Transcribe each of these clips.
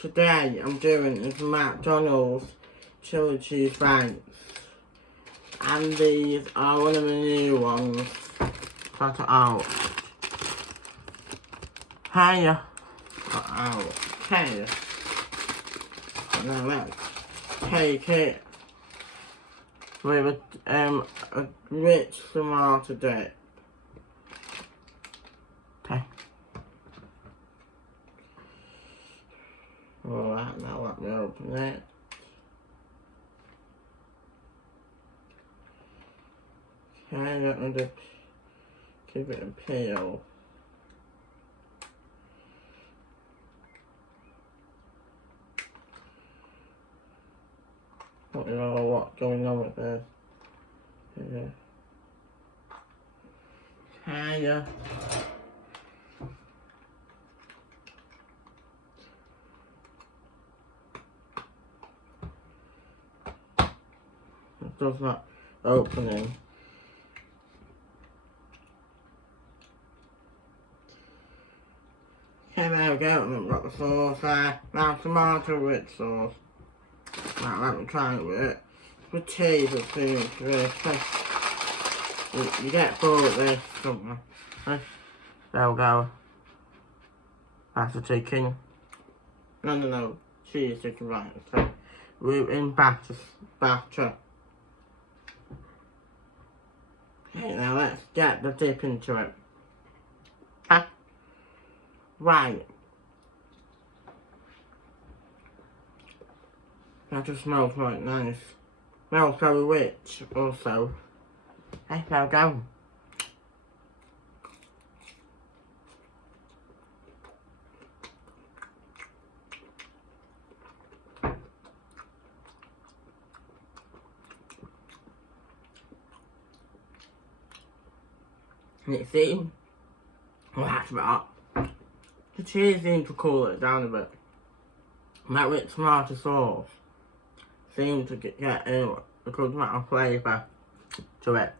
today I'm doing is McDonald's Chilli Cheese Bites. And these are one of the new ones. Cut it out. Hiya. Cut it out. Okay. Now let's take it with a rich tomato dip. Okay. Alright, now let me open it. Okay, let me just give it a peel. I don't know what's going on with this. Hiya. It does not opening. Okay, there we go. I've got the sauce there. Now tomato rich sauce. Now let me try it with it. With cheese it seems to be. You get full of this, don't you? There we go. That's the chicken. No. Cheese chicken, right. So we're in batter. Okay, now let's get the dip into it. Right. That just smells quite nice. Smells very rich also. Hey, there we go. And it seems, well that's about, the cheese seems to cool it down a bit. And that rich tomato sauce seems to get a good amount of flavour to it.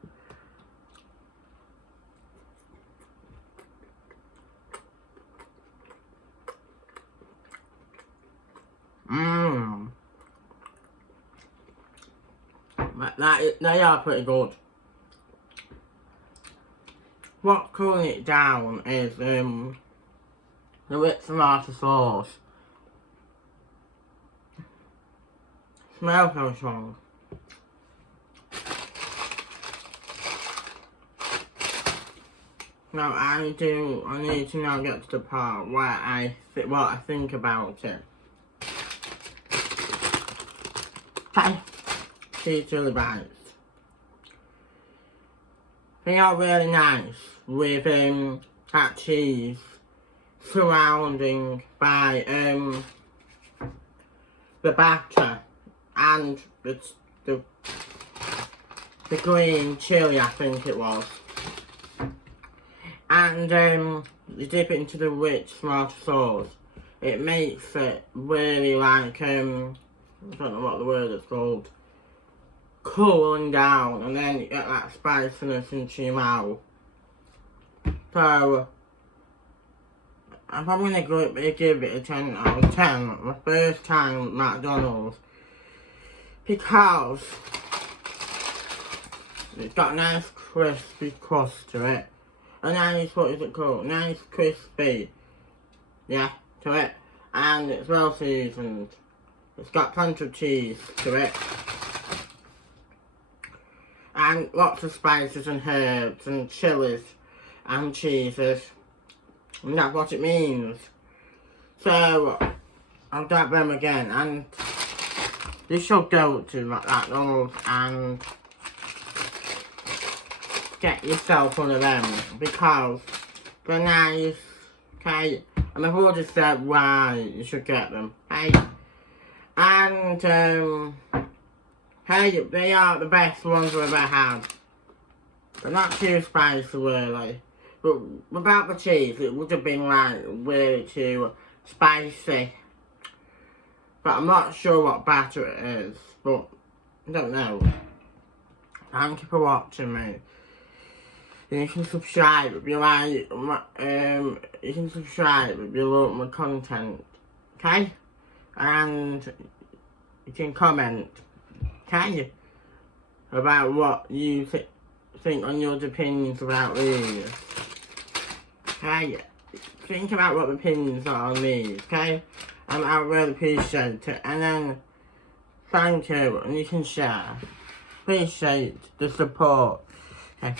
They are pretty good. What's cooling it down is the rich tomato sauce. Smells so strong. Now I need to now get to the part where what I think about it. Okay, cheese chili bites. They are really nice with that cheese surrounding by the batter and the green chili, I think it was. And you dip it into the rich tomato sauce. It makes it really like I don't know what the word is called, cooling down, and then you get that spiciness into your mouth. So I'm probably going to give it a 10 out of 10, my first time at McDonald's, because it's got a nice crispy crust to it. A nice, what is it called? Nice crispy, yeah, to it. And it's well seasoned. It's got plenty of cheese to it. And lots of spices and herbs and chilies and cheeses. And that's what it means. So, I'll grab them again. And you should go to McDonald's and get yourself one of them, because they're nice, okay? And I've already said why you should get them, okay? And hey, they are the best ones I've ever had. They're not too spicy really, but without the cheese it would have been like way too spicy. But I'm not sure what batter it is, but I don't know. Thank you for watching me. You can subscribe if you like, you can subscribe if you love my content, okay? and you can comment, okay, about what you think on your opinions about these. Okay, think about what the opinions are on these, okay? I really appreciate it. And then, thank you, and you can share. Appreciate the support. Okay.